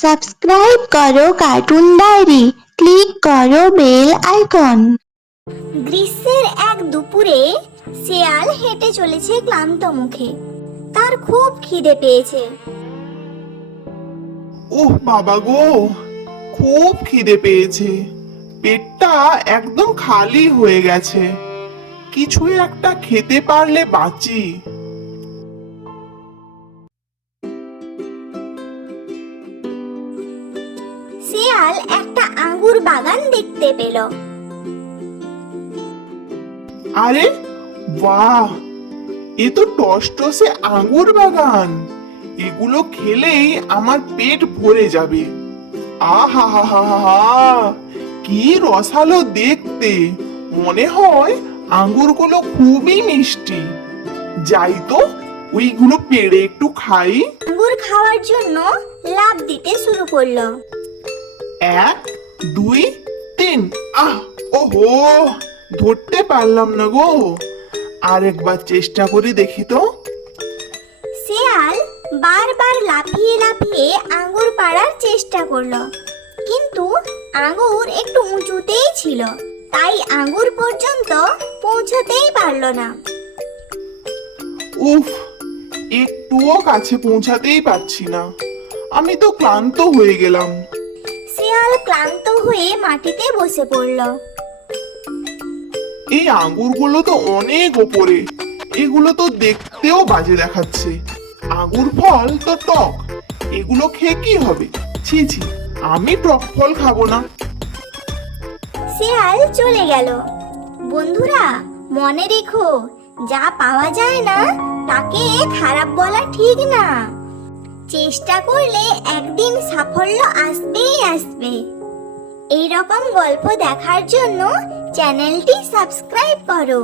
Subscribe করো cartoon diary click করো bell icon গ্রীষ্মের এক দুপুরে শেয়াল হেঁটে চলেছে ক্লান্ত মুখে। তার খুব খিদে পেয়েছে। ওহ বাবা গো খুব খিদে পেয়েছে। পেটটা একদম খালি হয়ে গেছে। কিছু একটা খেতে পারলে বাঁচি। শেয়াল একটা আঙ্গুর বাগান দেখতে পেল। আরে বাহ! এ তো টসটসে আঙ্গুর বাগান। এগুলো খেলেই আমার পেট ভরে যাবে। আহা হা হা হা হা কি রসালো দেখতে। মনে হয় আঙ্গুরগুলো খুবই মিষ্টি। যাই তো ওইগুলো পেড়ে একটু খাই। আঙ্গুর খাওয়ার জন্য লাভ দিতে শুরু করল। এক দুই তিন। আহ ওহো ধরতে পারলাম না গো। আরেকবার চেষ্টা করে দেখি তো। শেয়াল বারবার লাফিয়ে লাফিয়ে আঙ্গুর পাড়ার চেষ্টা করল। কিন্তু আঙ্গুর একটু উঁচুতেই ছিল তাই আঙ্গুর পর্যন্ত পৌঁছতেই পারল না। উফ একটুও কাছে পৌঁছাতেই পারছি না। আমি তো ক্লান্ত হয়ে গেলাম। শেয়াল ক্লান্ত হয়ে মাটিতে বসে পড়ল। এই আঙ্গুরগুলো তো অনেক ওপরে। এগুলো তো দেখতেও বাজে দেখাচ্ছে। আঙ্গুর ফল তো টক। এগুলো খেয়ে কি হবে? ছি ছি আমি টক ফল খাব না। শেয়াল চলে গেল। বন্ধুরা মনে রেখো যা পাওয়া যায় না তাকে খারাপ বলা ঠিক না। চেষ্টা করলে একদিন সাফল্য আসবেই আসবে। এই রকম গল্প দেখার জন্য চ্যানেলটি সাবস্ক্রাইব করো।